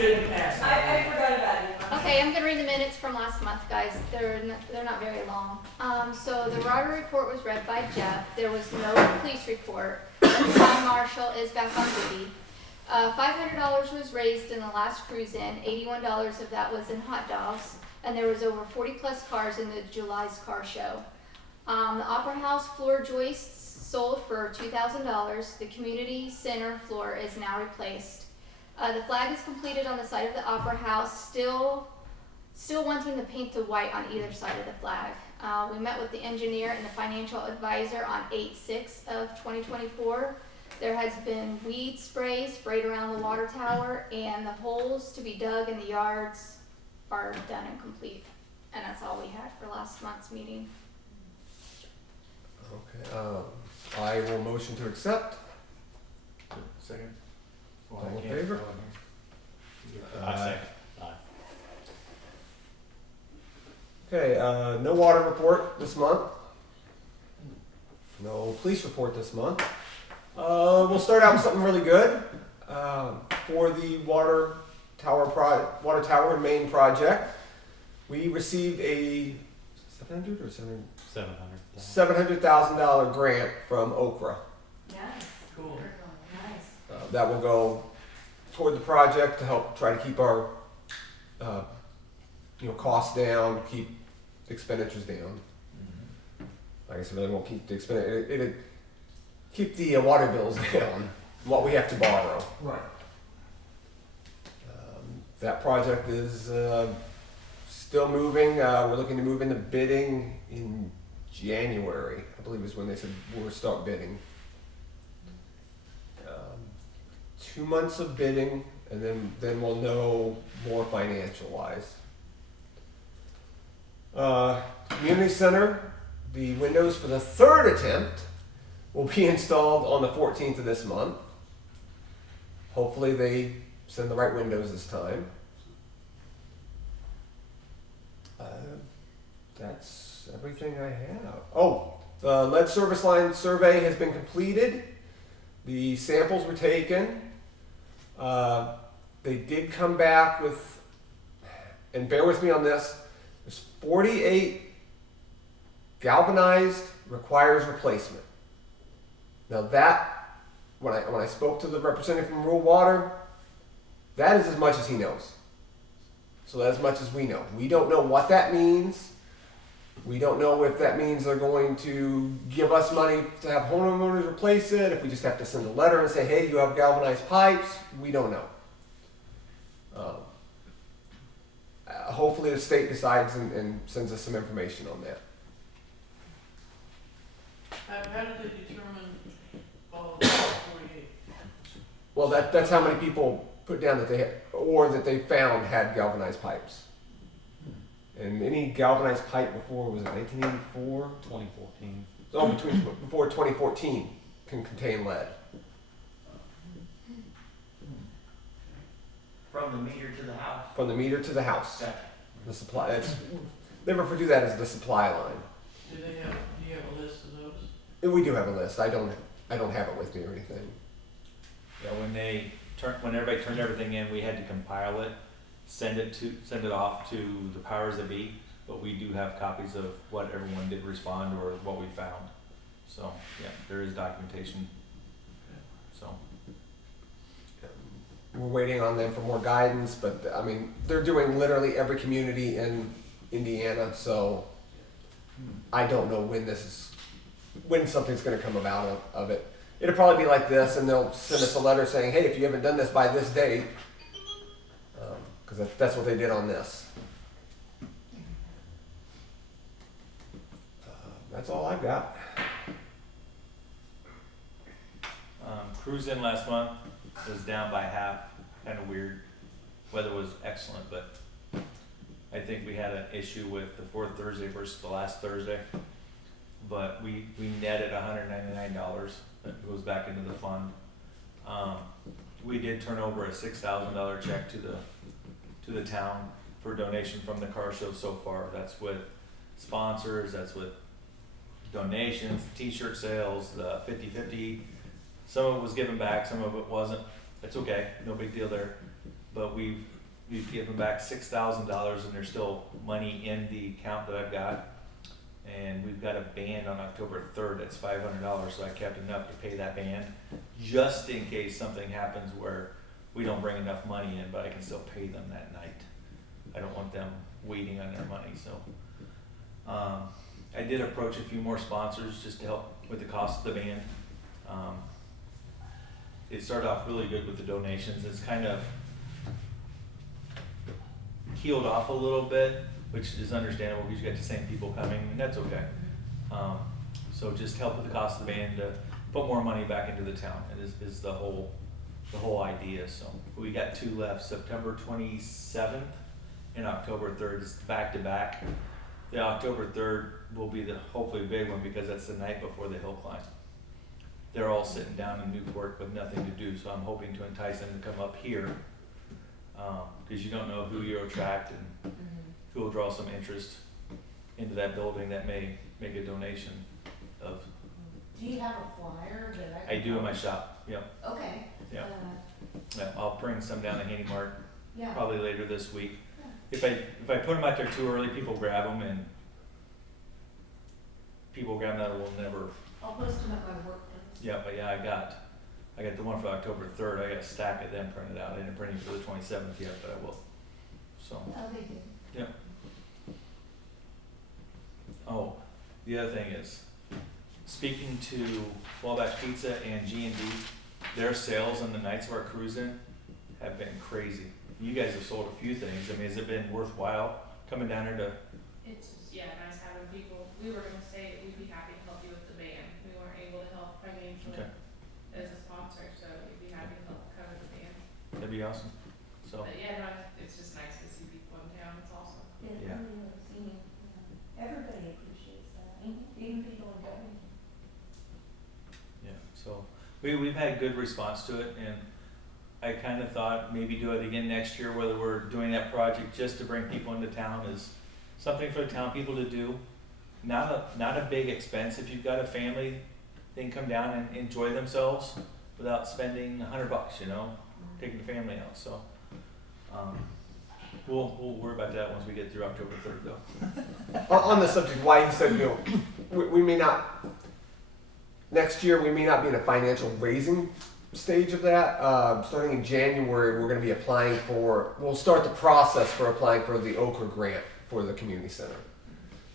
good to pass. I forgot about it. Okay, I'm gonna read the minutes from last month, guys. They're not very long. So the robbery report was read by Jeff. There was no police report. The town marshal is back on duty. $500 was raised in the last cruise-in. $81 of that was in hot dogs, and there was over 40 plus cars in the July's car show. The Opera House floor joists sold for $2,000. The community center floor is now replaced. The flag is completed on the side of the Opera House, still wanting to paint the white on either side of the flag. We met with the engineer and the financial advisor on 8/6 of 2024. There has been weed spray sprayed around the water tower, and the holes to be dug in the yards are done and complete. And that's all we had for last month's meeting. Okay, I will motion to accept. Second. All in favor? I second. Okay, no water report this month. No police report this month. We'll start out with something really good. For the water tower main project, we received a $700,000 grant from Okra. Nice. Cool. Nice. That will go toward the project to help try to keep our costs down, keep expenditures down. Like I said, really won't keep the it'd keep the water bills down, what we have to borrow. Right. That project is still moving. We're looking to move into bidding in January, I believe is when they said we'll start bidding. 2 months of bidding, and then we'll know more financial wise. Community center, the windows for the third attempt will be installed on the 14th of this month. Hopefully they send the right windows this time. That's everything I have. Oh, the lead service line survey has been completed. The samples were taken. They did come back with, and bear with me on this, there's 48 galvanized requires replacement. Now that, when I spoke to the representative from Rural Water, that is as much as he knows. So that's as much as we know. We don't know what that means. We don't know if that means they're going to give us money to have homeowners replace it, if we just have to send a letter and say, hey, you have galvanized pipes. We don't know. Hopefully the state decides and sends us some information on that. How did they determine all of the 48? Well, that's how many people put down that they had, or that they found had galvanized pipes. And any galvanized pipe before, was it 1984? 2014. Oh, before 2014 can contain lead. From the meter to the house. From the meter to the house. Gotcha. The supply, they refer to that as the supply line. Do you have a list of those? And we do have a list. I don't have it with me or anything. Yeah, when everybody turned everything in, we had to compile it, send it off to the powers that be, but we do have copies of what everyone did respond or what we found. So yeah, there is documentation. So We're waiting on them for more guidance, but I mean, they're doing literally every community in Indiana, so I don't know when something's going to come about of it. It'll probably be like this, and they'll send us a letter saying, hey, if you haven't done this by this date, because that's what they did on this. That's all I've got. Cruise in last month was down by half, kind of weird. Weather was excellent, but I think we had an issue with the fourth Thursday versus the last Thursday. But we netted $199 that goes back into the fund. We did turn over a $6,000 check to the town for donation from the car show so far. That's with sponsors, that's with donations, t-shirt sales, the 50-50. Some of it was given back, some of it wasn't. It's okay, no big deal there. but we've given back $6,000 and there's still money in the account that I've got. And we've got a band on October 3rd that's $500, so I kept enough to pay that band just in case something happens where we don't bring enough money in, but I can still pay them that night. I don't want them waiting on their money, so. I did approach a few more sponsors just to help with the cost of the band. It started off really good with the donations. It's kind of healed off a little bit, which is understandable because you got the same people coming, and that's okay. So just help with the cost of the band to put more money back into the town, and is the whole idea. So we got 2 left, September 27th and October 3rd is back to back. The October 3rd will be the hopefully big one because that's the night before the hill climb. They're all sitting down in Newport with nothing to do, so I'm hoping to entice them to come up here, because you don't know who you attract and who will draw some interest into that building that may make a donation of. Do you have a flyer that I do in my shop, yep. Okay. Yeah. Yeah, I'll bring some down to Handy Mart Yeah. probably later this week. Yeah. If I put them out there too early, people grab them, and people grab them that will never. I'll post them at my work place. Yeah, but yeah, I got the one for October 3rd. I got a stack of them printed out. I didn't print any for the 27th yet, but I will. So. Oh, they do. Yeah. Oh, the other thing is, speaking to Wabash Pizza and G&D, their sales on the nights of our cruise-in have been crazy. You guys have sold a few things. I mean, has it been worthwhile coming down here to? It's just, yeah, nice having people. We were gonna say we'd be happy to help you with the band. We weren't able to help financially Okay. as a sponsor, so we'd be happy to help cover the band. That'd be awesome. So. But yeah, no, it's just nice to see people in town. It's awesome. It Yeah. really is. Everybody appreciates that, even people in government. Yeah, so we've had good response to it, and I kind of thought maybe do it again next year, whether we're doing that project just to bring people into town is something for the town people to do. Not a big expense. If you've got a family, they can come down and enjoy themselves without spending $100, you know, taking the family out. So we'll worry about that once we get through October 3rd, though. On the subject, why he said, we may not, next year, we may not be in a financial raising stage of that. Starting in January, we're going to be we'll start the process for applying for the Okra grant for the community center.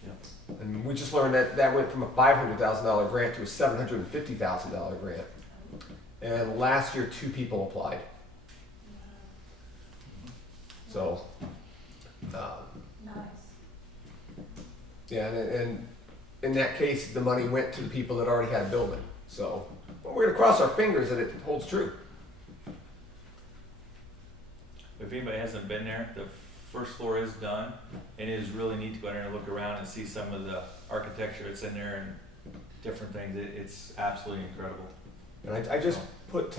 Yeah. And we just learned that went from a $500,000 grant to a $750,000 grant. And last year, 2 people applied. So, Nice. yeah, and in that case, the money went to the people that already had a building. So, well, we're gonna cross our fingers that it holds true. If anybody hasn't been there, the first floor is done, and it is really neat to go in there and look around and see some of the architecture that's in there and different things. It's absolutely incredible. And I just put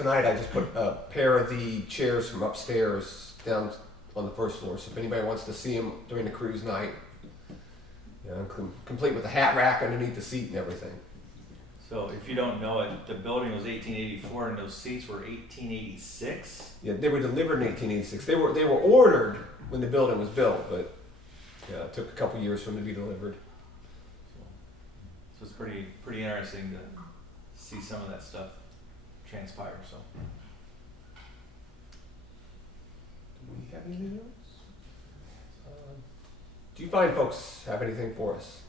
a pair of the chairs from upstairs down on the first floor. So if anybody wants to see them during the cruise night, you know, complete with the hat rack underneath the seat and everything. So if you don't know it, the building was 1884 and those seats were 1886. Yeah, they were delivered in 1886. They were ordered when the building was built, but yeah, it took a couple years for them to be delivered. So it's pretty interesting to see some of that stuff transpire. So. Do we have anything else? Do you find folks have anything for us?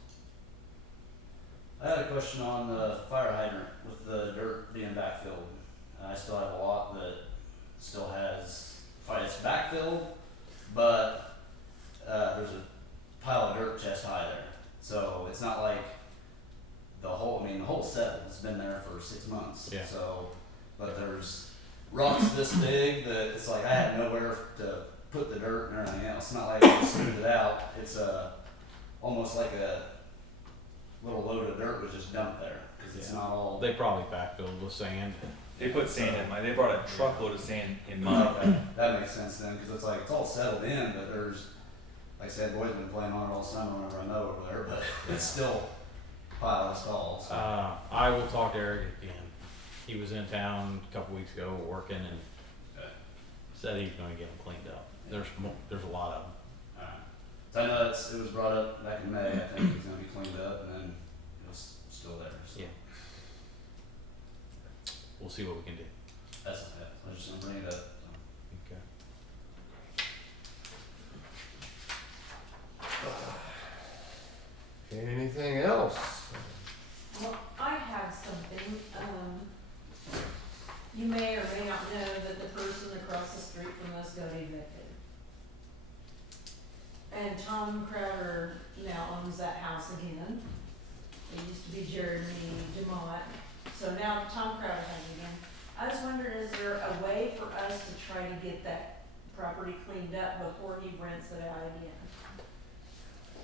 I had a question on the fire hydrant with the dirt being backfilled. I still have a lot that still has, it's backfilled, but there's a pile of dirt chest high there. So it's not like the whole set has been there for 6 months. Yeah. So, but there's rocks this big that it's like I had nowhere to put the dirt and everything else. It's not like I smoothed it out. It's almost like a little load of dirt was just dumped there because it's not all. They probably backfilled with sand. They put sand in mine. They brought a truckload of sand in mine. That makes sense then, because it's like it's all settled in, but there's, like I said, boys been playing on it all summer whenever I know over there, but it's still a pile of stalls. I will talk to Eric again. He was in town a couple weeks ago working, and Said he's gonna get them cleaned up. There's a lot of them. Alright. So I know it was brought up back in May, I think it's gonna be cleaned up, and then it was still there, so. Yeah. We'll see what we can do. That's, yeah, I was just gonna bring it up, so. Okay. Anything else? Well, I have something, you may or may not know that the person across the street from us got evicted. And Tom Crowder now owns that house again. It used to be Jeremy Dumont, so now Tom Crowder has it again. I was wondering, is there a way for us to try to get that property cleaned up before he rents it out again?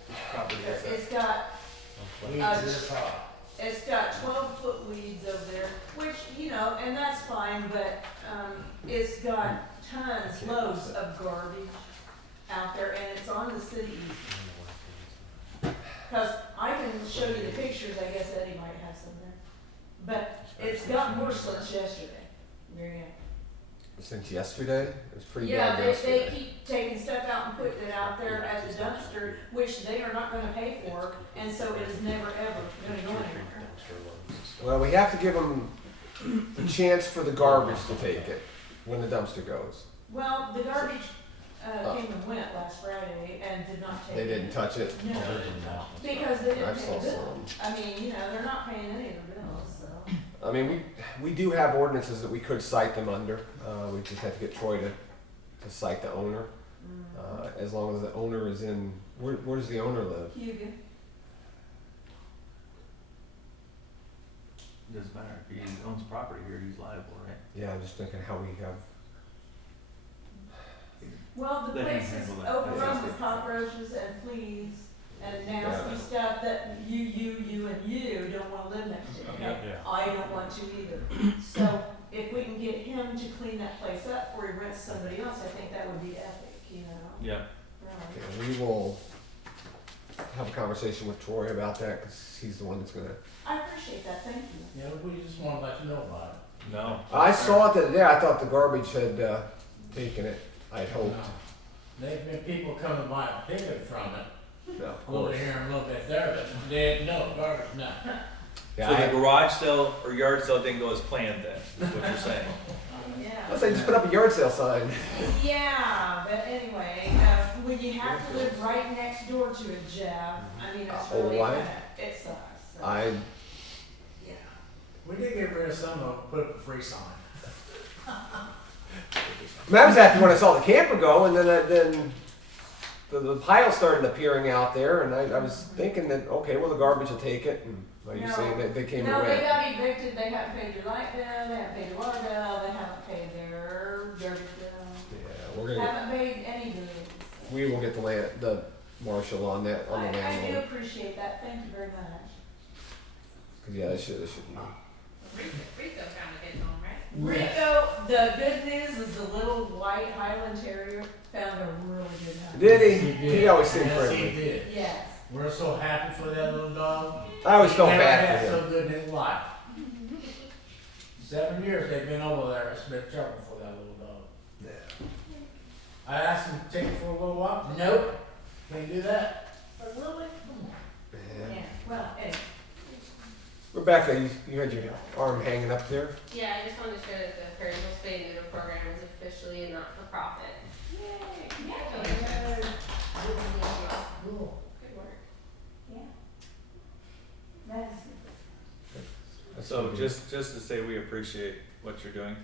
Which property is that? It's got, Weeds is hot. it's got 12-foot weeds over there, which, you know, and that's fine, but, it's got tons, loads of garbage out there, and it's on the city easement. Cause I can show you the pictures, I guess Eddie might have some there, but it's gotten worse since yesterday. Mary Ann. Since yesterday, it was pretty Yeah, bad they yesterday. keep taking stuff out and putting it out there at the dumpster, which they are not gonna pay for, and so it is never ever gonna go anywhere. Well, we have to give them the chance for the garbage to take it when the dumpster goes. Well, the garbage, came and went last Friday and did not take it. They didn't touch it. No, Oh, because they I didn't pay saw the bill. some. I mean, you know, they're not paying any of the bills, so. I mean, we do have ordinances that we could cite them under. We just have to get Troy to cite the owner. As long as the owner is in, where does the owner live? Hugo. Doesn't matter, if he owns property here, he's liable, right? Yeah, I'm just thinking how we have, Well, the Let him place is handle that. overrun with cockroaches and fleas and nasty stuff that you don't wanna live next to, okay? Yeah. I don't want to either. So if we can get him to clean that place up before he rents somebody else, I think that would be epic, you know? Yeah. Really. okay, we will have a conversation with Troy about that because he's the one that's gonna. I appreciate that, thank you. You know, we just wanna let you know about No. I saw it the other day. I thought the garbage had taken it. I'd it. hoped. There's been people coming by and picking from it, No, of a little course. here and a little bit there, but they, no, garbage, no. Yeah, So the I, garage sale or yard sale didn't go as planned then, is what you're saying? Yeah. let's say just put up a yard sale sign. Yeah, but anyway, when you have to live right next door to a Jeff, I mean, it's Oh, really why? kinda, it sucks. So, I yeah. We did get rid of some of, put up a free sign. I was happy when I saw the camper go, and then the pile started appearing out there, and I was thinking that okay, well the garbage will take it, and like you No. saying that they came No, and they went. got evicted, they haven't paid their light bill, they haven't paid their water bill, they haven't paid their garbage bill, Yeah, we're gonna. haven't paid any bills. We will get the marshal on that on the I do landlord. appreciate that, thank you very much. Cause yeah, this should be. Rico found a good home, right? Rico, the good news is the little white Highland Terrier found a really good home. Did He he? did. He always seemed Yes, friendly. he did. Yes. We're so happy for that little dog. I always felt Never bad had for him. so good in his life. 7 years they've been over there, it's been trouble for that little dog. Yeah. I asked him to take it for a little walk, nope, can't do that. But really, come on. Yeah. Yeah, well, anyway. Rebecca, you had your arm hanging up there. Yeah, I just wanted to share that the Perrysville Spay and Neuter program is officially a not-for-profit. Yay. Congratulations. Cool. Good work. Yeah. That's That's So good. just to say we appreciate what you're doing.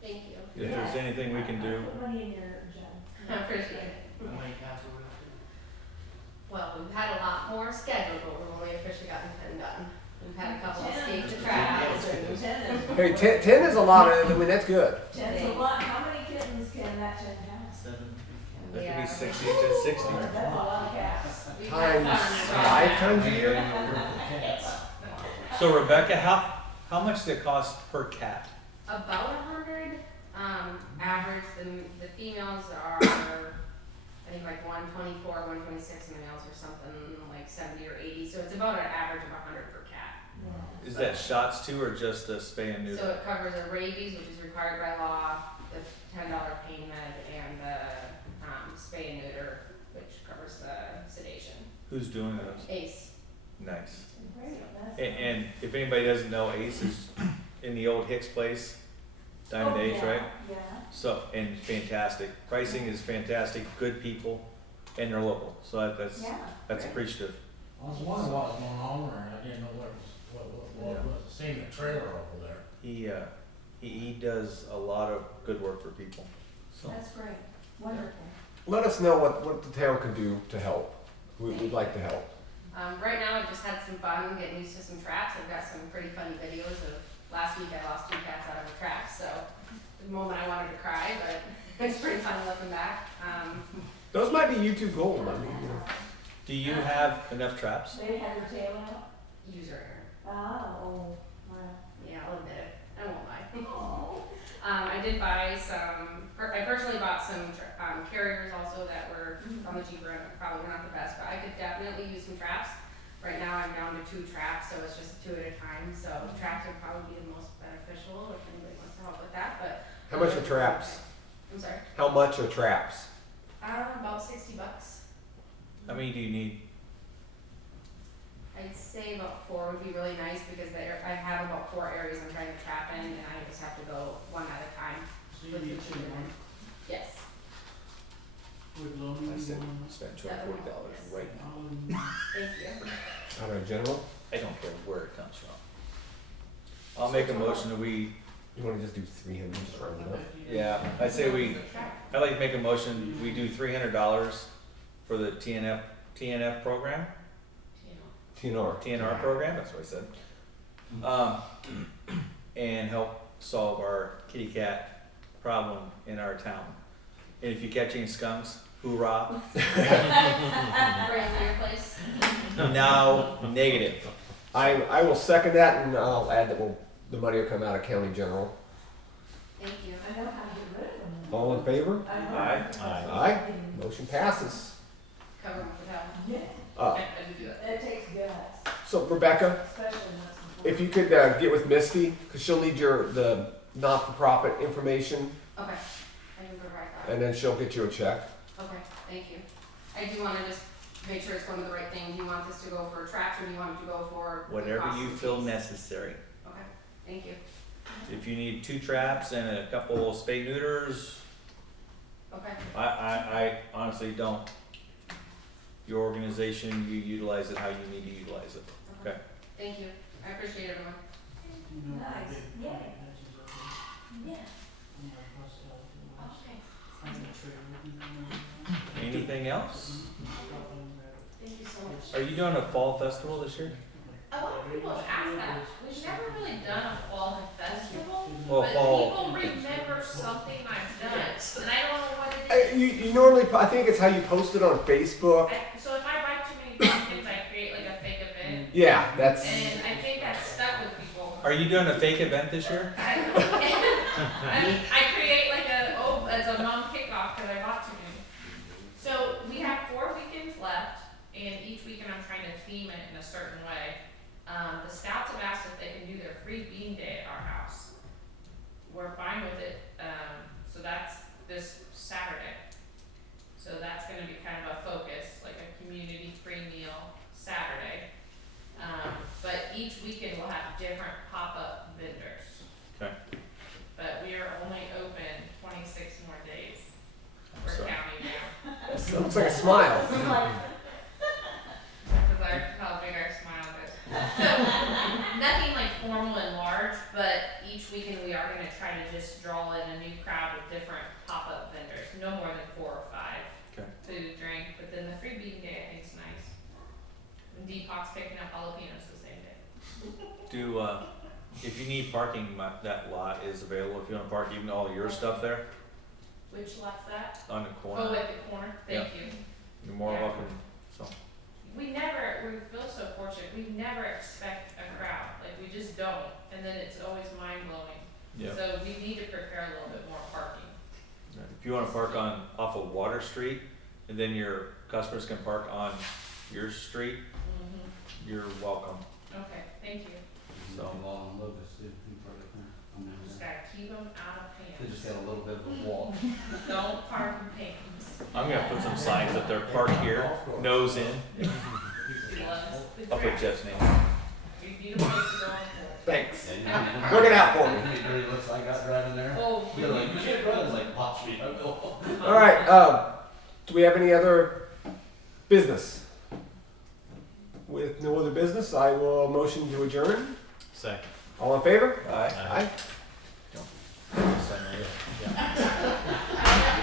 Thank you. If there's anything we can do, Put money in your job. I appreciate it. Well, we've had a lot more scheduled, but we've only officially gotten 10 done. We've had a couple of escape the traps and Hey, 10 is a lot of. I mean, that's good. 10's a lot, how many kittens can that 10 have? that Yeah. could be 60 to 60. That's a lot of cats. we've had Times fun. 5 times a year. So Rebecca, how much does it cost per cat? About 100. Average, the females are, I think like 124, 126, and the males are something like 70 or 80. So it's about an average of 100 per cat. Is that shots too, or just a spay and neuter? So it covers a rabies, which is required by law, the $10 pain med, and the spay and neuter, which covers the sedation. Who's doing those? ACE. Nice. Great, that's And if anybody doesn't know, Ace is in the old Hicks place, Diamond Oh, Ace, yeah, right? Yeah. So, and fantastic. Pricing is fantastic, good people, and they're local. So that's Yeah. that's great. appreciative. I was wondering what was going on there, I didn't know what it was, seeing the trailer over there. He does a lot of good work for people. So That's great, wonderful. Let us know what the town can do to help. We'd like to help. Right now, I've just had some fun getting used to some traps. I've got some pretty funny videos of last week I lost 2 cats out of a trap, so the moment I wanted to cry, but it's pretty fun looking back. Those might be YouTube gold. I mean, you know. do you have enough traps? They had their tail out? User error. Oh, wow. Yeah, I'll admit it. I won't lie. I did buy some, I personally bought some carriers also that were on the cheaper end, probably were not the best, but I could definitely use some traps. Right now I'm down to 2 traps, so it's just 2 at a time, so traps would probably be the most beneficial if anybody wants to help with that, but. How much are traps? I'm sorry? How much are traps? About $60. How many do you need? I'd say about 4 would be really nice because I have about 4 areas I'm trying to trap in, and I just have to go one at a time. So you need 2 more. Yes. With loaning I said one. spend $240 right now. Thank you. Out of general? I don't care where it comes from. I'll make a motion that we. You want to just do 300? Just round it up. Yeah, I say I'd like to make a motion. We do $300 for the TNF program. TNR. TNR program, that's what I said. And help solve our kitty cat problem in our town. And if you catch any skunks, hoorah. Bring them to your place. Now, negative. I will second that, and I'll add that the money will come out of county general. Thank you. I know how to get rid of them. All in favor? I know. Aye. Aye. Motion passes. Cover them with hell. Yeah, I can do that. it takes guts, So Rebecca, especially when it's. if you could get with Misty, because she'll need the not-for-profit information, Okay. I can provide that. and then she'll get you a check. Okay, thank you. I do wanna just make sure it's going to the right thing. Do you want this to go for traps or do you want it to go for? the Whatever cost you of feel fees? necessary. Okay, thank you. If you need 2 traps and a couple spay neuters, Okay, I honestly don't. Your organization, you utilize it how you need to utilize it. Okay. thank you. I appreciate everyone. Nice, yay. Yeah. Anything else? Thank you so much. Are you doing a fall festival this year? A lot of people have asked that. We've never really done a fall festival, Well, but fall. people remember something I've done, and I don't know what it is. You normally, I think it's how you post it on Facebook. So if I write too many pumpkins, I create like a fake event, Yeah, that's. and I think that's stuck with people. Are you doing a fake event this year? I create like as a non-kickoff because I bought too many. So we have 4 weekends left, and each weekend I'm trying to theme it in a certain way. The scouts have asked if they can do their free bean day at our house. We're fine with it, so that's this Saturday. So that's gonna be kind of a focus, like a community free meal Saturday. But each weekend we'll have different pop-up vendors. Okay. But we are only open 26 more days. We're So- counting down. That looks like a smile. Because how big our smile is. So, nothing like formal and large, but each weekend we are gonna try to just draw in a new crowd of different pop-up vendors, no more than 4 or 5. Okay. Food, drink, but then the free bean day I think is nice. And Depop's picking up jalapenos the same day. If you need parking, that lot is available. If you want to park even all your stuff there Which lot's that? on the Oh, corner, at the corner, thank you. you're more Yeah. welcome. So, We feel so fortunate, we never expect a crowd, like we just don't, and then it's always mind blowing. yeah. So we need to prepare a little bit more parking. If you want to park off of Water Street, and then your customers can park on your street, you're welcome. Okay, thank you. So- Long Locust, too, you probably can. I'm Just there. gotta keep them out of hand. They just got a little bit of a walk. Don't park in Pam's. I'm gonna put some signs up there, park here, nose in. Unless the I'll put trash. Jeff's name. You need a place to go. Thanks. Yeah, Look it out for me. How many dirty looks I got driving there? Oh, They're like, you can't drive. I was like, watch me, I will. All right. Do we have any other business? With no other business, I will motion to adjourn. Second. All in favor? Aye. Aye. Sign right here. Yeah.